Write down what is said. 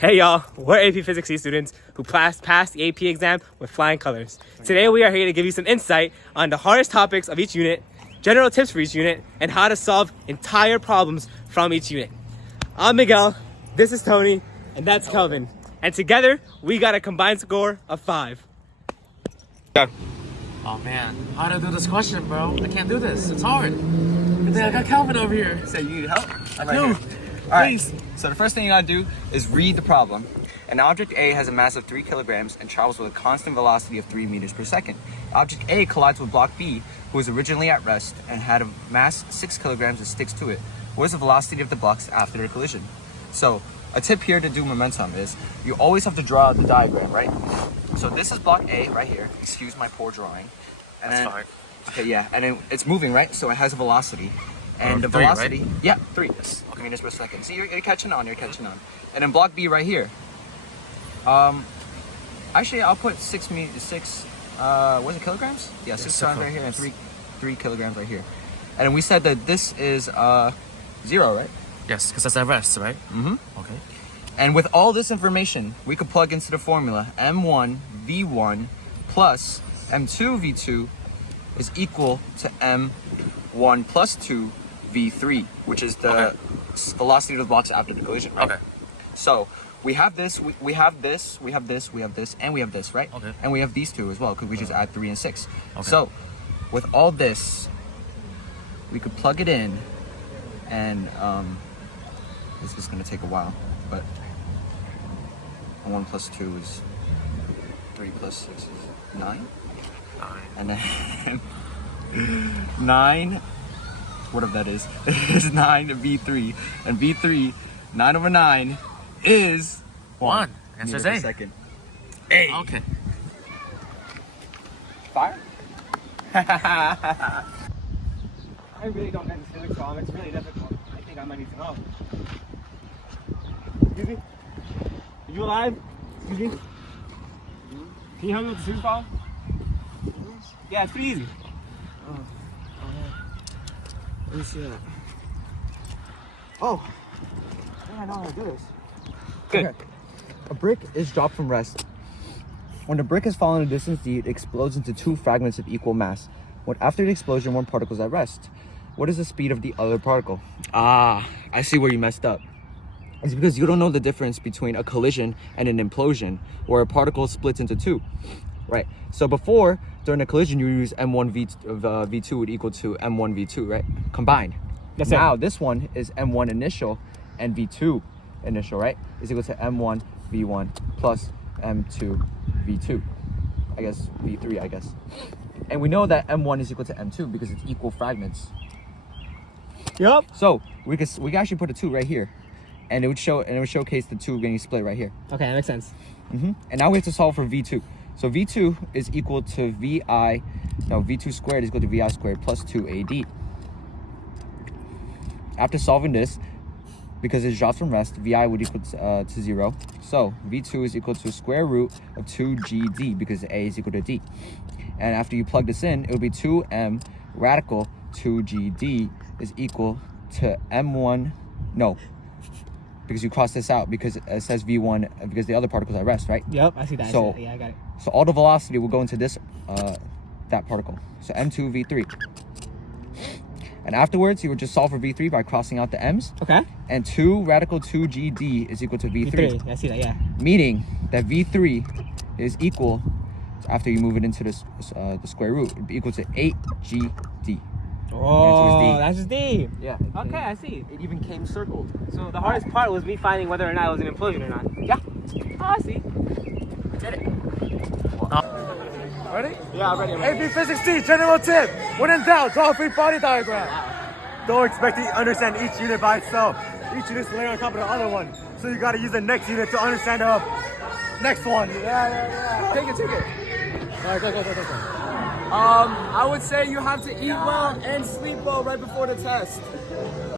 Hey y'all, we're AP Physics C students who passed the AP exam with flying colors. Today we are here to give you some insight on the hardest topics of each unit, general tips for each unit, and how to solve entire problems from each unit. I'm Miguel, this is Tony, and that's Kelvin. And together, we got a combined score of 5. Go. Oh man, how to do this question, bro? I can't do this. It's hard. Good thing I got Calvin over here. Say you need help? I'm I do. here. Alright, so the first thing you gotta do is read the problem. An object A has a mass of 3 kilograms and travels with a constant velocity of 3 meters per second. Object A collides with block B, who was originally at rest and had a mass 6 kilograms and sticks to it. What is the velocity of the blocks after their collision? So, a tip here to do momentum is you always have to draw the diagram, right? So this is block A right here. Excuse my poor drawing. And That's then, fine. Okay, yeah, and then it's moving, right? So it has a velocity. And the 3, velocity, right? yeah, 3 meters per second. See, you're catching on, And then block B right here. Actually, I'll put 6 was it kilograms? Yeah, 6 kilograms right here and 3 kilograms right here. And then we said that this is 0, right? Yes, because that's at rest, right? Mm-hmm. Okay. And with all this information, we could plug into the formula M1 V1 plus M2 V2 is equal to M1 plus 2 V3, which is the velocity of the blocks after the collision, right? Okay. So we have this, we have this, we have this, we have this, and we have this, right? Okay. And we have these two as well, because we just add 3 and 6. Okay. So with all this, we could plug it in, and this is going to take a while, but 1 plus 2 is 3 plus 6 is 9. 9. And then 9, whatever that is, is 9 V3. And V3, 9 over 9 is 1. Answer is A. Second. A. Okay. Fire? I really don't get this physics problem, it's really difficult. I think I might need some help. Excuse me? Are you alive? Excuse me? Can you help me with the physics problem? Yeah, it's pretty easy. Let me see that. Oh, I know how to do this. Good. Okay. A brick is dropped from rest. When the brick has fallen a distance d, it explodes into 2 fragments of equal mass. When after the explosion, one particle is at rest. What is the speed of the other particle? Ah, I see where you messed up. It's because you don't know the difference between a collision and an implosion, where a particle splits into 2. Right. So before, during a collision, you use M1 V2 would equal to M1 V2, right? Combined. That's now it. this one is M1 initial and V2 initial, right? Is equal to M1 V1 plus M2 V2. I guess V3, I guess. And we know that M1 is equal to M2 because it's equal fragments. Yup. So we could actually put a 2 right here, and it would showcase the 2 getting split right here. Okay, that makes sense. And now we have to solve for V2. So V2 is equal to V2 squared is equal to VI squared plus 2AD. After solving this, because it drops from rest, VI would equal to 0. So V2 is equal to square root of 2GD because A is equal to D. And after you plug this in, it would be 2M radical 2GD is equal to M1, no, because you cross this out because it says V1 because the other particle's at rest, right? Yep, I see that. So, yeah, I got it. So all the velocity will go into this, that particle. So M2 V3. And afterwards, you would just solve for V3 by crossing out the M's. Okay. And 2 radical 2GD is equal to V3. I see that, yeah. Meaning that V3 is equal, after you move it into the square root, it would be equal to 8GD. Oh, that's just D. Yeah. Okay, I see. It even came circled. So the hardest part was me finding whether or not it was an implosion or not. Yeah. Oh, I see. Did it. Ready? Yeah, I'm ready. AP Physics C, general tip. When in doubt, draw a free body diagram. Don't expect to understand each unit by itself. Each unit's layered on top of the other one. So you gotta use the next unit to understand the next one. Yeah. Take it. All right, go. I would say you have to eat well and sleep well right before the test.